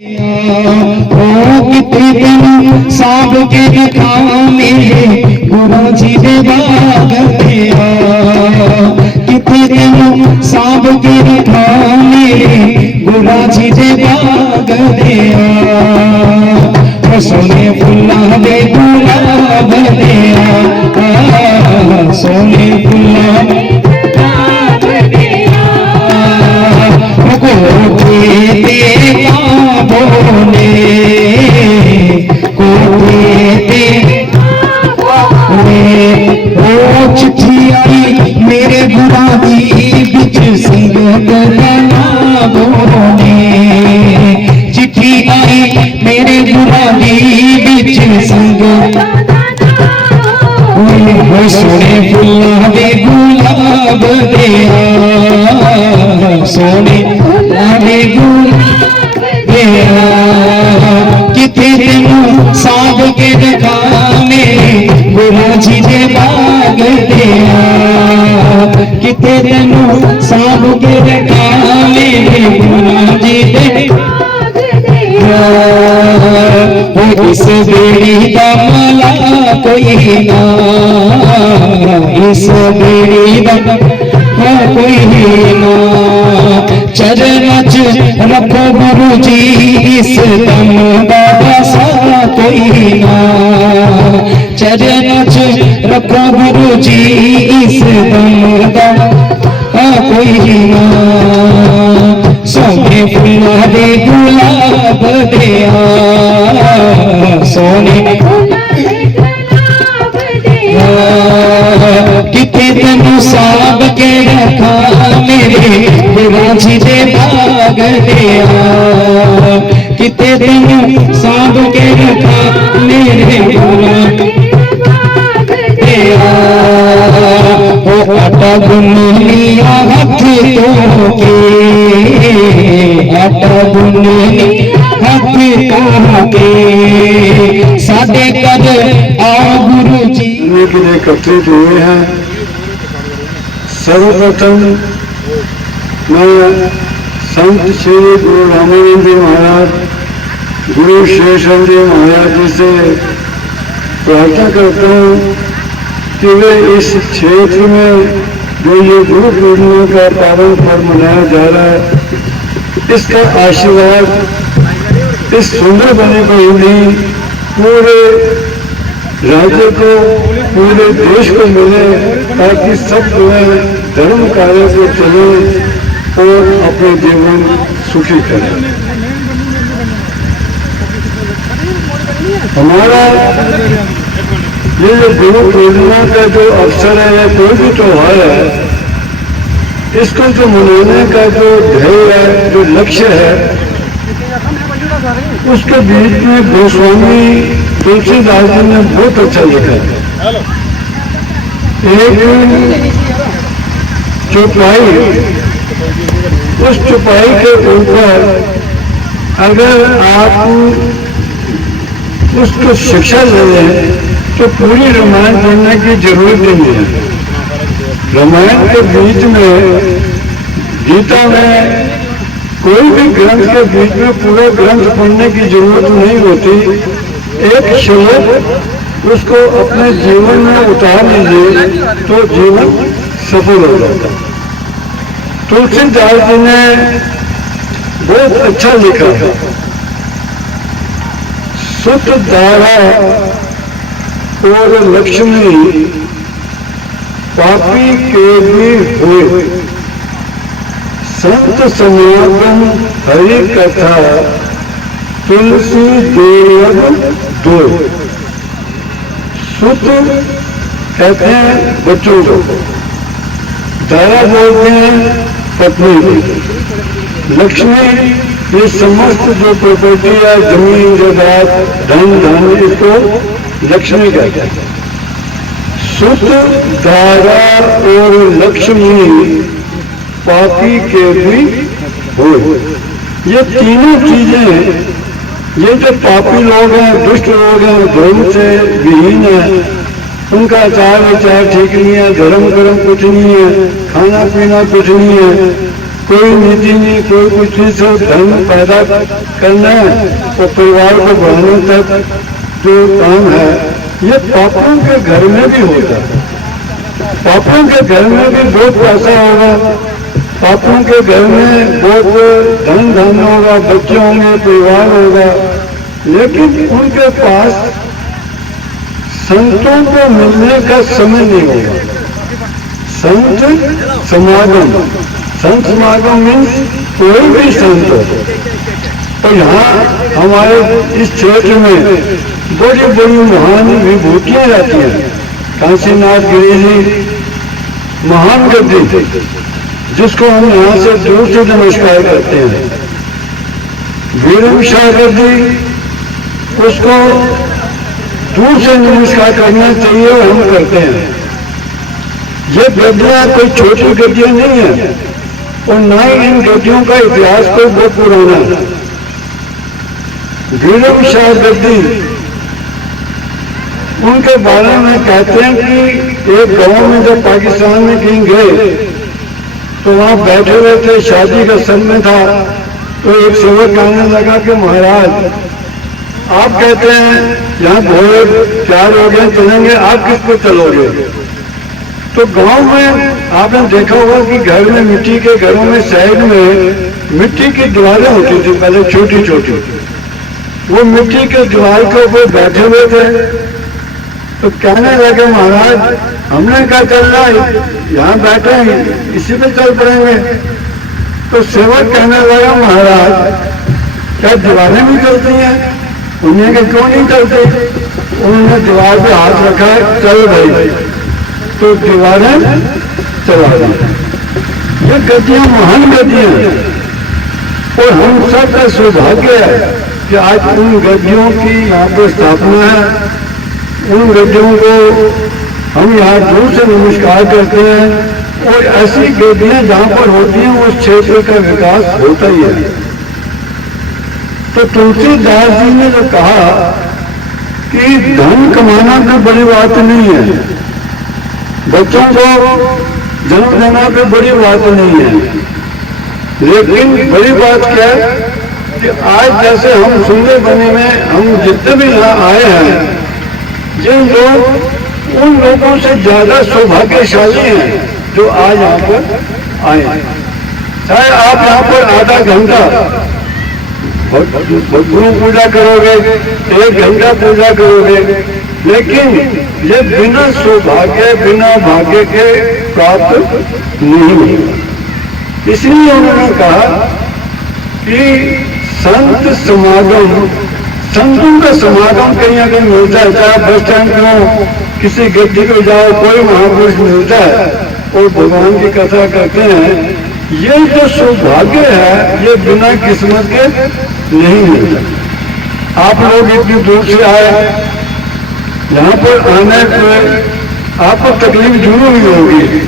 कितने दिन साब के दिखाने गुरु जी दे बाग दिया, कितने दिन साब के दिखाने गुरु जी दे बाग दिया, सोने फुल्ला दे गुलाब दिया, सोने फुल्ला दे गुलाब दिया, बोले ओ चिट्ठी आई मेरे गुलाबी बिच सिंह गला बोले, चिट्ठी आई मेरे गुलाबी बिच सिंह सोने फुल्ला दे गुलाब दिया, सोने फुल्ला दे गुलाब दिया, कितने दिन साब के दिखाने गुरु जी दे बाग दिया, कितने दिन साब के दिखाने गुरु जी दे बाग दिया, इस बेड़ी का मला कोई ना, इस बेड़ी का कोई ना, चरण च रखो गुरु जी इस दम बाबा सा कोई ना, चरण च रखो गुरु जी इस दम बाबा कोई ना, सोने फुल्ला दे गुलाब दिया, सोने फुल्ला दे गुलाब दिया, कितने दिन साब के रखा मेरे गुरु जी दे बाग दिया, कितने दिन साब के रखा मेरे गुरु बाग दिया, ओ आटा गुन लिया हाथ तो के, आटा गुन लिया हाथ तो के, साडे कद आओ गुरु जी के लिए एकत्रित हुए हैं। सर्वप्रथम मैं संत श्री गुरु रामानंद जी महाराज, गुरु शेषन जी महाराज जी से प्रार्थना करता हूँ कि वे इस क्षेत्र में जो ये गुरु पूर्णिमा का पावन पर्व मनाया जा रहा है, इसका आशीर्वाद इस सुंदर बने को ही नहीं पूरे राज्य को, पूरे देश को मिले, ताकि सब जो है धर्म कार्य को चले और अपने जीवन सुखी करें। हमारा ये जो गुरु पूर्णिमा का जो अवसर है या कोई भी त्योहार है, इसको जो मनाने का जो ध्येय है, जो लक्ष्य है, उसके बीच में गोस्वामी तुलसीदास जी ने बहुत अच्छा लिखा है। एक चौपाई, उस चौपाई के ऊपर अगर आप उसको शिक्षा ले लें तो पूरी रामायण पढ़ने की जरूरत नहीं है। रामायण के बीच में, गीता में, कोई भी ग्रंथ के बीच में पूरा ग्रंथ पढ़ने की जरूरत नहीं होती। एक श्लोक उसको अपने जीवन में उतार लीजिए तो जीवन सफल हो जाता। तुलसीदास जी ने बहुत अच्छा लिखा है, सुत दारा और लक्ष्मी पापी के भी हुए, संत समागम हरि कथा तुलसी देव दो। सुत कहते हैं बच्चों को, दारा बोलते हैं पत्नी को, लक्ष्मी ये समस्त जो प्रॉपर्टी है, जमीन जायदाद धन धन, इसको लक्ष्मी कहते हैं। सुत दारा और लक्ष्मी पापी के भी हो, ये तीनों चीजें, ये जो पापी लोग हैं, दुष्ट लोग हैं, धर्म से विहीन है, उनका आचार विचार ठीक नहीं है, धर्म कर्म कुछ नहीं है, खाना पीना कुछ नहीं है, कोई नीति नहीं, कोई कुछ नहीं, सिर्फ धर्म पैदा करना है और परिवार को बढ़ाने तक जो काम है, ये पापों के घर में भी होता है। पापों के घर में भी बहुत पैसा होगा, पापों के घर में बहुत धन धन होगा, बच्चे होंगे, परिवार होगा, लेकिन उनके पास संतों को मिलने का समय नहीं होगा। संत समागम, संत समागम मीन्स कोई भी संत हो। तो यहाँ हमारे इस क्षेत्र में बड़ी बड़ी महान विभूतियां रहती हैं। काशीनाथ गिरी जी महान गद्दी, जिसको हम यहाँ से दूर से नमस्कार करते हैं। वीरम शाह गद्दी, उसको दूर से नमस्कार करना चाहिए और हम करते हैं। ये गद्दियां कोई छोटी गद्दियां नहीं है और न ही इन गद्दियों का इतिहास कोई बहुत पुराना है। वीरम शाह गद्दी, उनके बारे में कहते हैं कि एक गांव में जब पाकिस्तान में कहीं गए तो वहां बैठे हुए थे, शादी का समय था, तो एक सेवक कहने लगा कि महाराज आप कहते हैं यहाँ घोड़े तैयार हो गए, चलेंगे, आप किस पे चलोगे? तो गांव में आपने देखा होगा कि घर में, मिट्टी के घरों में साइड में मिट्टी की दीवारें होती थी पहले, छोटी छोटी। वो मिट्टी के दीवार के ऊपर बैठे हुए थे। तो कहने लगे महाराज हमने क्या चलना, यहाँ बैठे हैं, इसी पे चल पड़ेंगे। तो सेवक कहने लगा महाराज क्या दीवारें भी चलती हैं? उन्हें के क्यों नहीं चलते? उन्होंने दीवार पे हाथ रखा है, चल भाई, तो दीवारें चला दी। ये गद्दियां महान गद्दियां हैं और हम सब का सौभाग्य है कि आज उन गद्दियों की यहाँ पर स्थापना है। उन गद्दियों को हम यहाँ दूर से नमस्कार करते हैं और ऐसी गद्दियां जहाँ पर होती हैं उस क्षेत्र का विकास होता ही है। तो तुलसीदास जी ने जो कहा कि धन कमाना कोई बड़ी बात नहीं है, बच्चों को जन्म देना कोई बड़ी बात नहीं है, लेकिन बड़ी बात क्या है कि आज जैसे हम सुंदरबनी में हम जितने भी यहाँ आए हैं, जिन लोग उन लोगों से ज्यादा सौभाग्यशाली हैं जो आज यहाँ पर आए हैं। चाहे आप यहाँ पर आधा घंटा गुरु पूजा करोगे, 1 घंटा पूजा करोगे, लेकिन ये बिना सौभाग्य, बिना भाग्य के प्राप्त नहीं होगा। इसलिए उन्होंने कहा कि संत समागम, संतों का समागम कहीं अगर मिलता है, चाहे बस स्टैंड पे हो, किसी गद्दी को जाओ, कोई महापुरुष मिलता है और भगवान की कथा करते हैं, ये जो सौभाग्य है ये बिना किस्मत के नहीं मिलता। आप लोग इतनी दूर से आए, यहाँ पर आने पर आपको तकलीफ जरूर हुई होगी,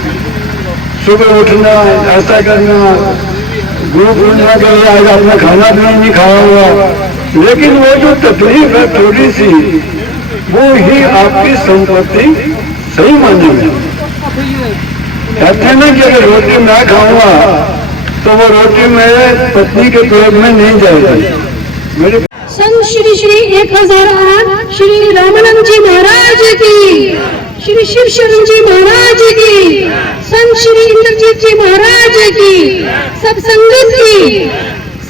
सुबह उठना, ऐसा करना, गुरु पूजा के लिए आज आपने खाना पीना नहीं खाया हुआ, लेकिन वो जो तकलीफ है थोड़ी सी, वो ही आपकी संपत्ति सही माने में। कहते हैं ना कि अगर रोटी ना खाऊंगा तो वो रोटी मेरे पत्नी के पेट में नहीं जाएगी। मेरे संत श्री श्री 1008 श्री रामानंद जी महाराज की, श्री शिव शरण जी महाराज की, संत श्री इंद्रजीत जी महाराज की, सब संगत की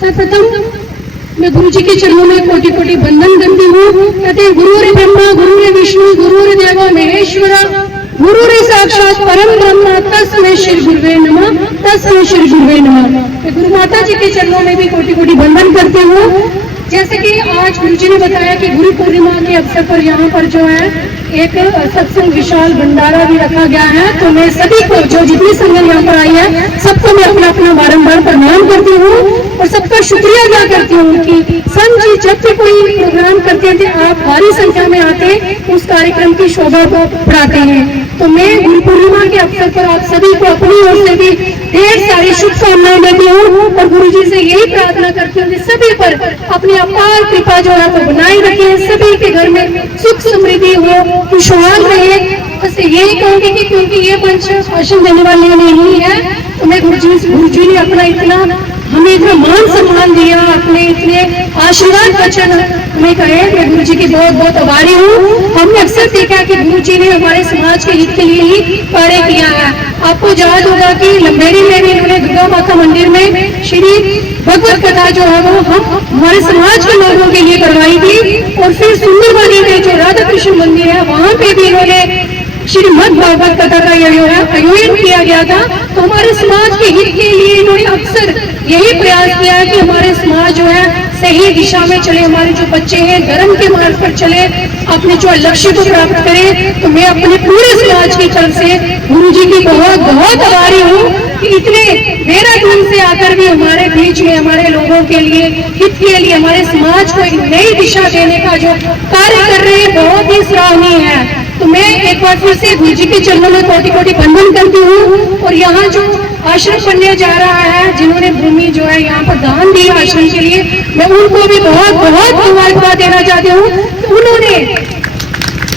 सर्वप्रथम मैं गुरु जी के चरणों में कोटि कोटि वंदन करती हूँ। कहते हैं गुरु रे ब्रह्मा, गुरु रे विष्णु, गुरु रे देवो महेश्वरा, गुरु रे साक्षात परम ब्रह्म, तस्मै श्री गुरुवे नमः, तस्मै श्री गुरुवे नमः। मैं गुरु माता जी के चरणों में भी कोटि कोटि वंदन करती हूँ। जैसे कि आज गुरु जी ने बताया कि गुरु पूर्णिमा के अवसर पर यहाँ पर जो है एक सत्संग विशाल भंडारा भी रखा गया है। तो मैं सभी को, जो जितनी संगत यहाँ पर आई है, सबको मैं अपना अपना बारंबार प्रणाम करती हूँ और सबका शुक्रिया अदा करती हूँ कि संत जी जब भी कोई प्रोग्राम करते थे आप भारी संख्या में आते उस कार्यक्रम की शोभा को बढ़ाते हैं। तो मैं गुरु पूर्णिमा के अवसर पर आप सभी को अपनी ओर से भी ढेर सारी शुभकामनाएं देती हूँ और गुरु जी से यही प्रार्थना करती हूँ कि सभी पर अपने अपार कृपा जो है वो बनाए रखे, सभी के घर में सुख समृद्धि हो, खुशहाल रहे। बस यही कहूंगी कि क्योंकि ये मंच भाषण देने वाले नहीं है, तो मैं गुरु जी ने अपना इतना हमें इतना मान सम्मान दिया, अपने इतने आशीर्वाद वचन हमें कहे, मैं गुरु जी की बहुत बहुत आभारी हूँ। हमने अक्सर देखा कि गुरु जी ने हमारे समाज के हित के लिए ही कार्य किया है। आपको याद होगा कि लंबेड़ी में भी इन्होंने दुर्गा माता मंदिर में श्री भगवत कथा जो है वो हम हमारे समाज के लोगों के लिए करवाई थी, और फिर सुंदरबनी में जो राधा कृष्ण मंदिर है वहां पे भी इन्होंने श्रीमद् भागवत कथा का आयोजन किया गया था। तो हमारे समाज के हित के लिए इन्होंने अक्सर यही प्रयास किया है कि हमारे समाज जो है सही दिशा में चले, हमारे जो बच्चे हैं धर्म के मार्ग पर चले, अपने जो लक्ष्य को प्राप्त करें। तो मैं अपने पूरे समाज की तरफ से गुरु जी की बहुत बहुत आभारी हूँ कि इतने देहरादून से आकर भी हमारे बीच में हमारे लोगों के लिए, हित के लिए, हमारे समाज को एक नई दिशा देने का जो कार्य कर रहे हैं बहुत ही सराहनीय है। तो मैं एक बार फिर से गुरु जी के चरणों में कोटि कोटि वंदन करती हूँ। और यहाँ जो आश्रम बनने जा रहा है, जिन्होंने भूमि जो है यहाँ पर दान दी आश्रम के लिए, मैं उनको भी बहुत बहुत धन्यवाद देना चाहती हूँ। तो उन्होंने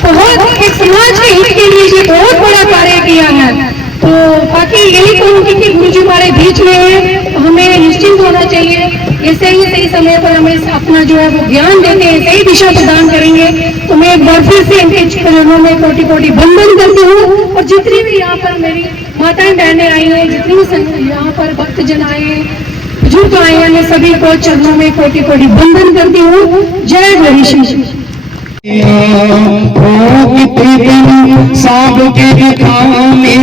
बहुत एक समाज के हित के लिए ये बहुत बड़ा कार्य किया है। तो बाकी यही कहूँगी कि गुरु जी हमारे बीच में है, तो हमें निश्चिंत होना चाहिए। ये सही समय पर हमें अपना जो है वो ज्ञान देते हैं, सही दिशा प्रदान करेंगे। तो मैं एक बार फिर से इनके चरणों में कोटि कोटि वंदन करती हूँ। और जितनी भी यहाँ पर मेरी माताएं बहनें आई हैं, जितनी भी यहाँ पर भक्तजन आए हैं, बुजुर्ग आए हैं, मैं सभी को चरणों में कोटि कोटि वंदन करती हूँ। जय गणेश। साब के दिखाने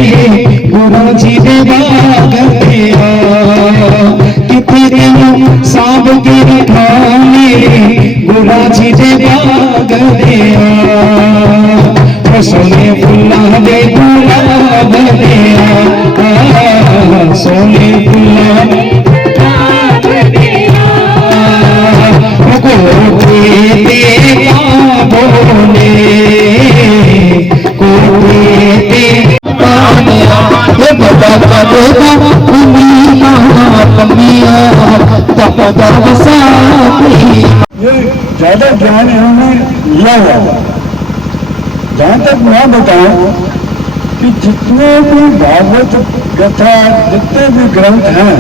गुरु जी दे बाग दिया, कितने दिन साब के दिखाने गुरु जी दे बाग दिया, सोने फुल्ला दे गुलाब दिया, सोने फुल्ला दे गुलाब दिया, बोले ये ज्यादा ज्ञान इन्होंने लिया हुआ। जहाँ तक मैं बताऊं कि जितने भी भागवत कथा, जितने भी ग्रंथ हैं,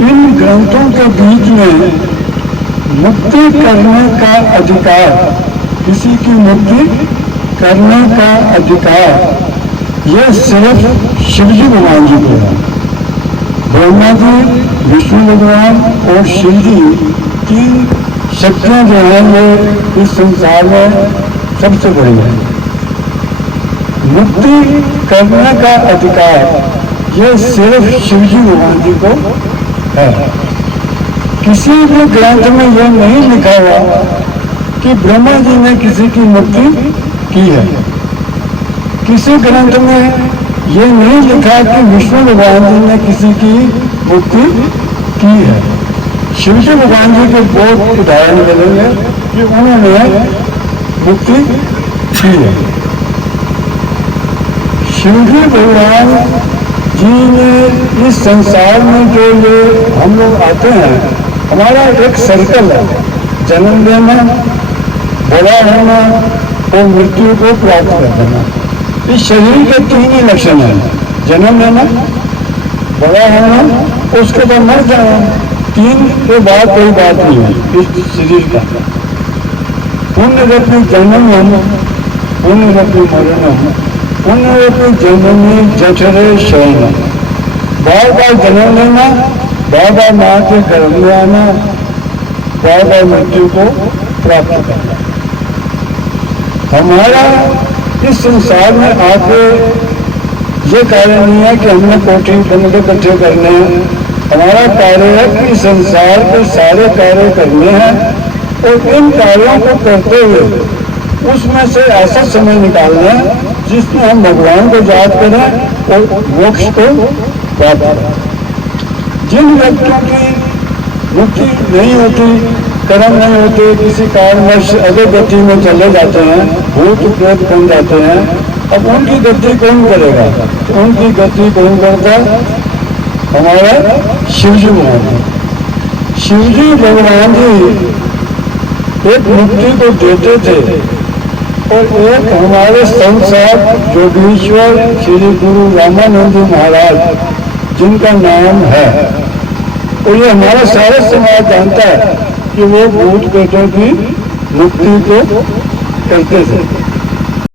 इन ग्रंथों के बीच में मुक्ति करने का अधिकार, किसी की मुक्ति करने का अधिकार, यह सिर्फ शिवजी भगवान जी को है। ब्रह्मा जी, विष्णु भगवान और शिव जी की शक्तियां जो है वो इस संसार में सबसे बड़ी है। मुक्ति करने का अधिकार यह सिर्फ शिवजी भगवान जी को है। किसी भी ग्रंथ में यह नहीं लिखा हुआ कि ब्रह्मा जी ने किसी की मुक्ति की है। किसी ग्रंथ में यह नहीं लिखा कि विष्णु भगवान जी ने किसी की मुक्ति की है। शिव जी भगवान जी के बहुत उदाहरण मिलेंगे कि उन्होंने मुक्ति की है। शिव जी भगवान जी ने इस संसार में जो ये हम लोग आते हैं, हमारा एक सर्कल है, जन्म लेना, बड़ा होना और मृत्यु को प्राप्त कर देना। इस शरीर के तीन ही लक्षण हैं, जन्म लेना, बड़ा होना, उसके बाद मर जाना। तीन के बाद कोई बात नहीं है इस शरीर का। पुण्य रूपी जन्म होना, पुण्य रूपी मरण, पुण्य रूपी जन्म जठरे शयन, बार बार जन्म लेना, बार बार मां के गर्भ में आना, बार बार मृत्यु को प्राप्त करना। हमारा इस संसार में आके ये कार्य नहीं है कि हमने कोठी बंगले इकट्ठे करने हैं। हमारा कार्य है कि संसार के सारे कार्य करने हैं और इन कार्यों को करते हुए उसमें से ऐसा समय निकालना है जिसमें हम भगवान को याद करें और मोक्ष को प्राप्त करें। जिन व्यक्तियों की मुक्ति नहीं होती, कर्म नहीं होते, किसी कारणवश अगर गति में चले जाते हैं, भूत प्रेत बन जाते हैं, अब उनकी गति कौन करेगा? तो उनकी गति कौन करता? हमारा शिव जी भगवान। शिवजी भगवान जी एक मुक्ति को देते थे और एक हमारे संत साहब योगेश्वर श्री गुरु रामानंद जी महाराज जिनका नाम है, और ये हमारा सारा समाज जानता है कि वो भूत प्रेतों की मुक्ति को करते थे।